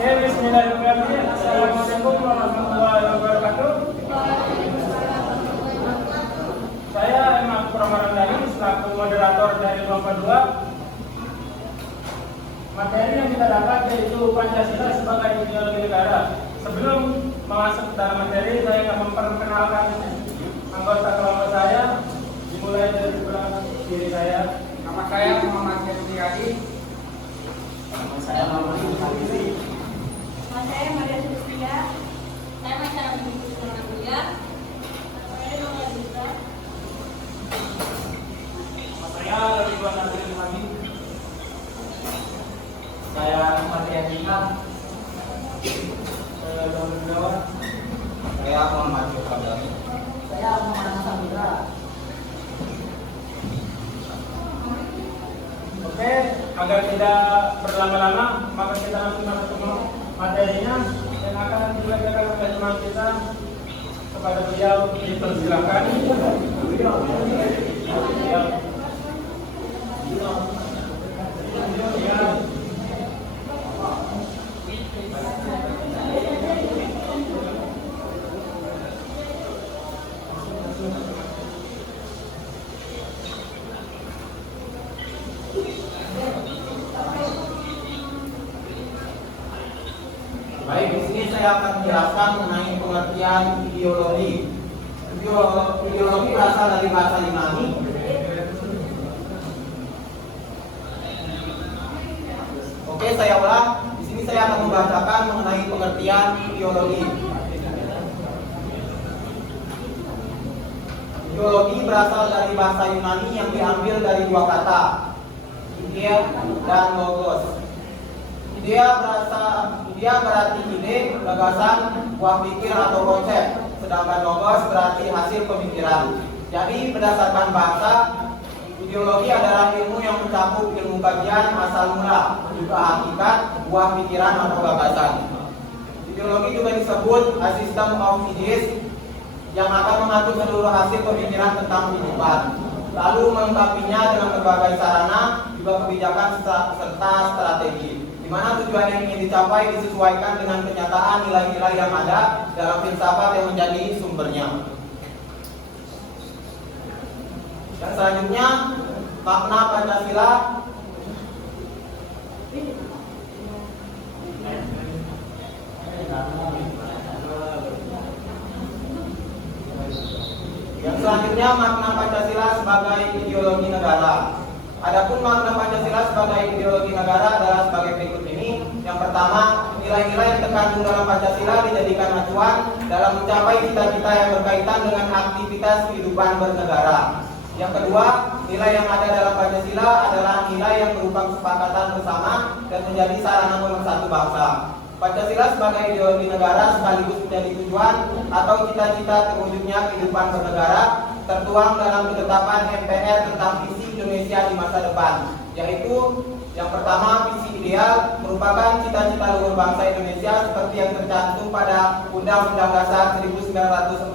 Oke, bismillahirrahmanirrahim. Assalamualaikum warahmatullahi wabarakatuh. Saya Imam Ramadhani selaku moderator dari lomba 2. Materi yang kita dapat yaitu Pancasila sebagai ideologi negara. Sebelum masuk ke dalam materi, saya akan memperkenalkan anggota kelompok saya. Dimulai dari sebelah kiri saya. Nama saya Muhammad Yadi. Nama saya Muhammad Yadi. Nama saya Maria Sulistya. Saya Masyarakat Binti Surabaya. Saya Nurul Azizah. Nama saya Ridwan Abdul Hamid. Saya Ahmad Yadina. Saya Dr. Jawa. Saya Muhammad Yudhani. Saya Muhammad Samudra. Oke, agar tidak berlama-lama, maka kita langsung masuk ke materinya yang akan dibacakan oleh teman kita. Kepada beliau dipersilakan. Baik, di sini saya akan menjelaskan mengenai pengertian ideologi. Ideologi berasal dari bahasa Yunani. Oke, saya ulang. Di sini saya akan membacakan mengenai pengertian ideologi. Ideologi berasal dari bahasa Yunani yang diambil dari dua kata, ide dan logos. Idea berarti ide, gagasan, buah pikir atau konsep, sedangkan logos berarti hasil pemikiran. Jadi berdasarkan bahasa, ideologi adalah ilmu yang mencakup ilmu kajian asal mula, juga hakikat, buah pikiran atau gagasan. Ideologi juga disebut a system of ideas yang akan mengatur seluruh hasil pemikiran tentang kehidupan, lalu melengkapinya dengan berbagai sarana, juga kebijakan serta strategi, di mana tujuan yang ingin dicapai disesuaikan dengan kenyataan nilai-nilai yang ada dalam filsafat yang menjadi sumbernya. Dan selanjutnya, makna Pancasila. Yang selanjutnya, makna Pancasila sebagai ideologi negara. Adapun makna Pancasila sebagai ideologi negara adalah sebagai berikut ini. Yang pertama, nilai-nilai yang terkandung dalam Pancasila dijadikan acuan dalam mencapai cita-cita yang berkaitan dengan aktivitas kehidupan bernegara. Yang kedua, nilai yang ada dalam Pancasila adalah nilai yang berupa kesepakatan bersama dan menjadi sarana pemersatu bangsa. Pancasila sebagai ideologi negara sekaligus menjadi tujuan atau cita-cita terwujudnya kehidupan bernegara tertuang dalam ketetapan MPR tentang visi Indonesia di masa depan, yaitu yang pertama, visi ideal merupakan cita-cita luhur bangsa Indonesia seperti yang tercantum pada Undang-Undang Dasar 1945.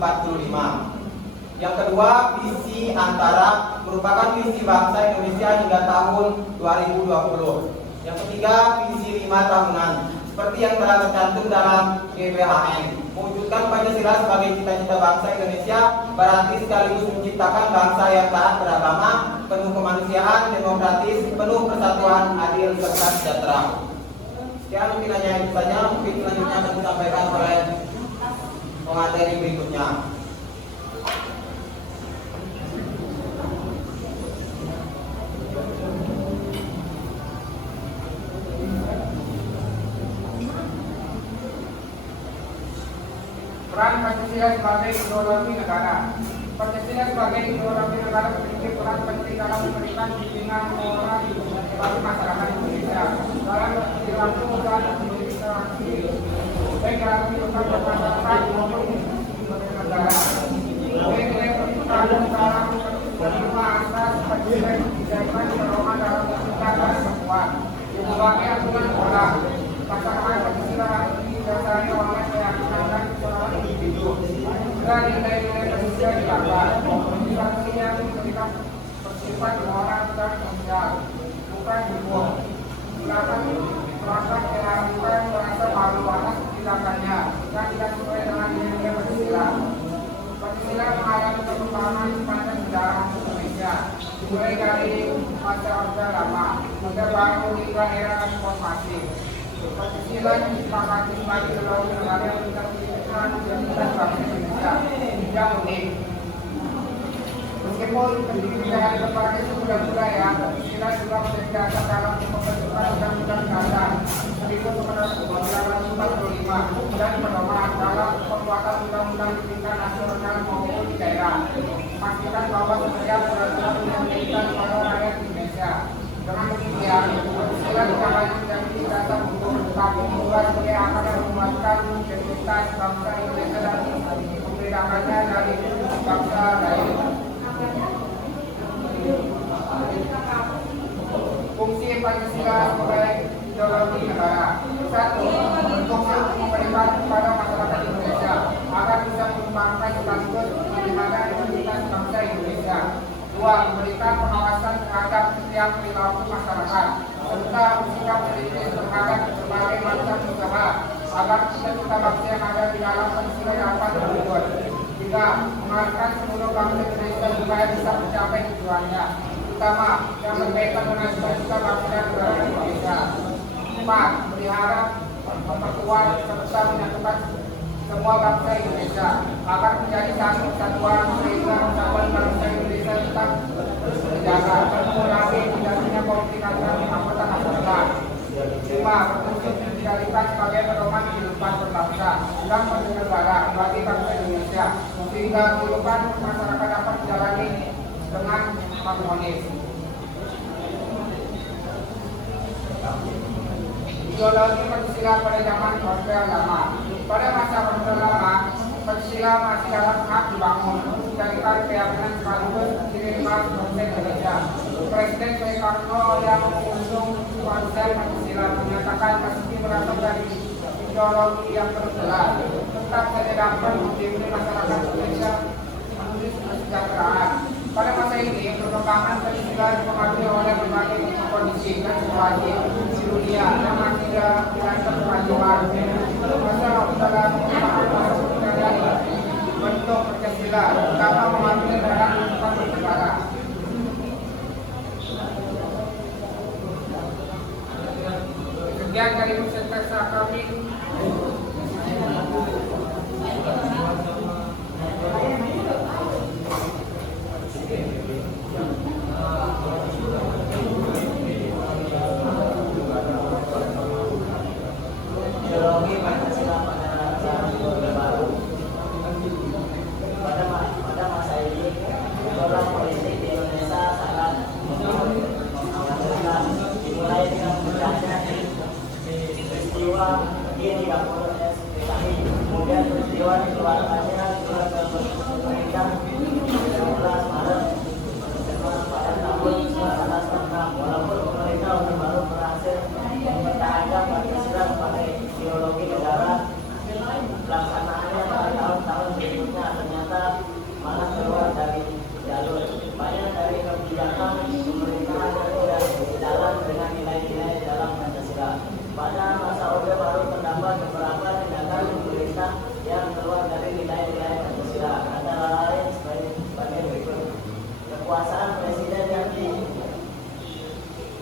Yang kedua, visi antara merupakan visi bangsa Indonesia hingga tahun 2020. Yang ketiga, visi 5 tahunan seperti yang telah tercantum dalam GBHN. Mewujudkan Pancasila sebagai cita-cita bangsa Indonesia berarti sekaligus menciptakan bangsa yang taat beragama, penuh kemanusiaan, demokratis, penuh persatuan, adil, serta sejahtera. Sekian mungkin hanya itu saja. Mungkin selanjutnya akan disampaikan oleh pemateri berikutnya. Peran Pancasila sebagai ideologi negara. Pancasila sebagai ideologi negara memiliki peran penting dalam memberikan bimbingan moral bagi masyarakat Indonesia dalam perilaku dan administrasi, baik dalam kehidupan bermasyarakat maupun negara. Nilai perpisahan dalam menerima asas Pancasila dijadikan pedoman dalam kita dan kesatuan. Sebagai aturan moral, pasangan Pancasila ini dasarnya oleh keyakinan dan keseluruhan individu. Dan nilai-nilai Pancasila dilanggar. Pancasila yang memberikan bersifat moral dan sosial, bukan hukum. Silakan merasa diharapkan merasa Baru hingga era transformasi. Pancasila disepakati sebagai ideologi negara yang mencerminkan identitas bangsa Indonesia yang unik. Meskipun kebijakan berbagai suku dan budaya, Pancasila juga menjadi dasar dalam pembentukan undang-undang dasar 1945 dan pedoman dalam pembuatan undang-undang di tingkat nasional maupun di daerah. Memastikan bahwa setiap peraturan menjadikan pada rakyat Indonesia. Dengan demikian, Pancasila tidak hanya menjadi dasar hukum, tetapi juga sebagai akar yang menguatkan identitas bangsa Indonesia dan membedakannya dari bangsa lain. Fungsi Pancasila sebagai ideologi negara. 1. Untuk memberikan kepada masyarakat Indonesia agar bisa mengembangkan sekaligus bagaimana identitas bangsa Indonesia. 2. Memberikan pengawasan terhadap setiap perilaku masyarakat serta bersikap kritis terhadap berbagai macam usaha agar cita-cita bangsa yang ada di dalam Pancasila dapat terwujud. 3. Mengarahkan seluruh bangsa Indonesia supaya bisa mencapai tujuannya, terutama yang berkaitan dengan cita-cita bangsa dan negara Indonesia. 4. Melihara, memperkuat serta menyatukan semua bangsa Indonesia agar menjadi satu kesatuan sehingga persatuan bangsa Indonesia tetap terus terjaga dan mengurangi terjadinya konflik antar anggota masyarakat. 5. Berfungsi menjadikan sebagai pedoman kehidupan berbangsa dan bernegara bagi bangsa Indonesia sehingga kehidupan masyarakat dapat dijalani dengan harmonis. Ideologi Pancasila pada zaman Orde Lama. Pada masa Orde Lama, Pancasila masih dalam tahap dibangun, menjadikan keyakinan sekaligus diterima bangsa Indonesia. Presiden Soekarno yang mengusung konsep Pancasila menyatakan meski berasal dari ideologi yang berbeda, tetap saja dapat membimbing masyarakat Indonesia menuju kesejahteraan. Pada masa ini, perkembangan Pancasila dipengaruhi oleh berbagai kondisi dan situasi di dunia yang masih dirancang kemajuan. Masa dalam bentuk Pancasila, terutama mematuhi dalam kehidupan bernegara. Sekian dari presentasi kami. Ideologi Pancasila pada zaman Orde Baru. Pada masa ini, program politik di Indonesia sangat mengkhawatirkan, dimulai dengan pecahnya peristiwa G30 SPKI, kemudian peristiwa dikeluarkannya surat pemerintah 19 Maret pada tahun 1946. Walaupun pemerintah Orde Baru berhasil mempertahankan Pancasila sebagai ideologi negara, pelaksanaannya pada tahun-tahun berikutnya ternyata malah keluar dari jalur. Banyak dari kebijakan pemerintahan yang tidak jalan dengan nilai-nilai dalam Pancasila. Pada masa Orde Baru terdapat beberapa tindakan pemerintah yang keluar dari nilai-nilai Pancasila, antara lain sebagai berikut. Kekuasaan presiden yang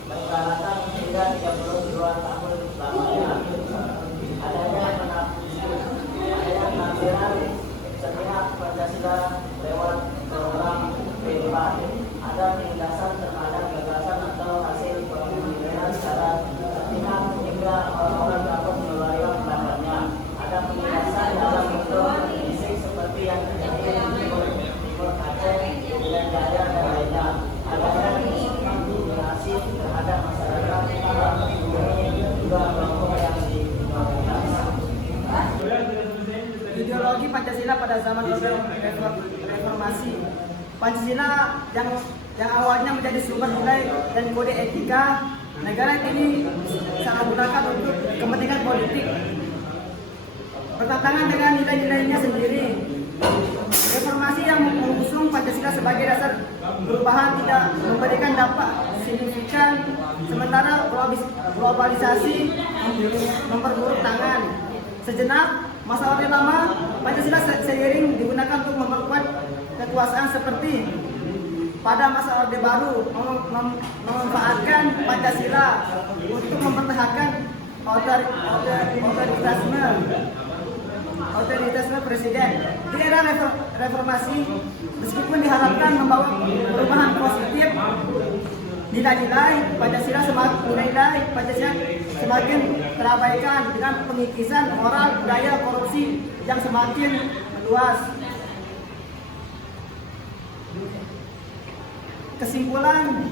diperkarakan hingga 32 tahun lamanya. Adanya penafsiran sepihak Pancasila lewat program P4. Ada penindasan terhadap gagasan atau hasil pemilihan secara sepihak hingga orang-orang dapat mengeluarkan pendapatnya. Ada penindasan dalam bentuk fisik seperti yang terjadi di Timur Aceh, Irian Jaya dan lainnya. Adanya diskriminasi terhadap masyarakat ini juga kelompok yang Ideologi Pancasila pada zaman reformasi. Pancasila yang awalnya menjadi sumber nilai dan kode etika negara ini sangat gunakan untuk kepentingan politik, bertentangan dengan nilai-nilainya sendiri. Reformasi yang mengusung Pancasila sebagai dasar perubahan tidak memberikan dampak signifikan, sementara globalisasi memperburuk tangan. Sejenak, masa Orde Lama, Pancasila seiring digunakan untuk memperkuat kekuasaan seperti pada masa Orde Baru memanfaatkan Pancasila untuk mempertahankan otoritasme presiden. Di era reformasi, meskipun diharapkan membawa perubahan positif, nilai-nilai Pancasila semakin terabaikan dengan pengikisan moral budaya korupsi yang semakin meluas. Kesimpulan,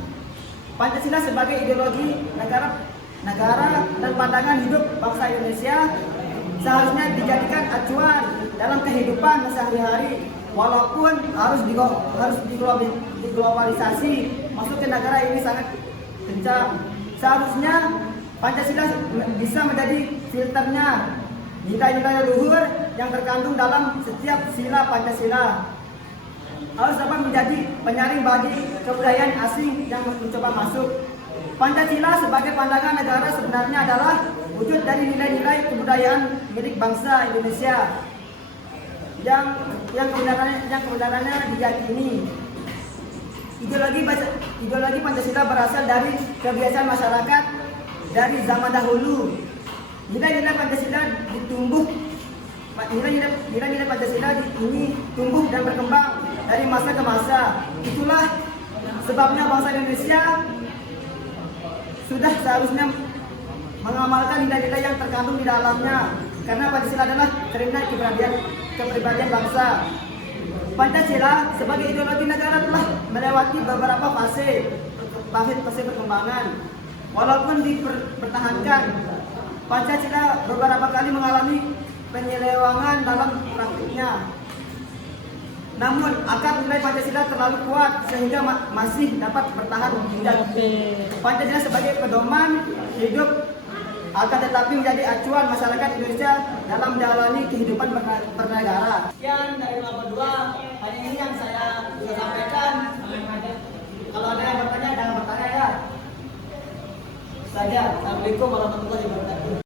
Pancasila sebagai ideologi negara dan pandangan hidup bangsa Indonesia seharusnya dijadikan acuan dalam kehidupan sehari-hari, walaupun harus diglobalisasi masuk ke negara ini sangat kencang. Seharusnya Pancasila bisa menjadi filternya nilai-nilai luhur yang terkandung dalam setiap sila Pancasila, harus dapat menjadi penyaring bagi kebudayaan asing yang mencoba masuk. Pancasila sebagai pandangan negara sebenarnya adalah wujud dari nilai-nilai kebudayaan milik bangsa Indonesia yang kebenarannya diyakini. Ideologi Pancasila berasal dari kebiasaan masyarakat dari zaman dahulu. Nilai-nilai Pancasila nilai-nilai Pancasila ini tumbuh dan berkembang dari masa ke masa. Itulah sebabnya bangsa Indonesia sudah seharusnya mengamalkan nilai-nilai yang terkandung di dalamnya, karena Pancasila adalah cerminan kepribadian bangsa. Pancasila sebagai ideologi negara telah melewati beberapa fase perkembangan. Walaupun dipertahankan, Pancasila beberapa kali mengalami penyelewangan dalam praktiknya. Namun akar nilai Pancasila terlalu kuat sehingga masih dapat bertahan hingga kini. Pancasila sebagai pedoman hidup akan tetapi menjadi acuan masyarakat Indonesia dalam menjalani kehidupan bernegara. Sekian dari nomor 2, hanya ini yang saya bisa sampaikan. Kalau ada yang bertanya, jangan bertanya ya. Saja. Assalamualaikum warahmatullahi wabarakatuh.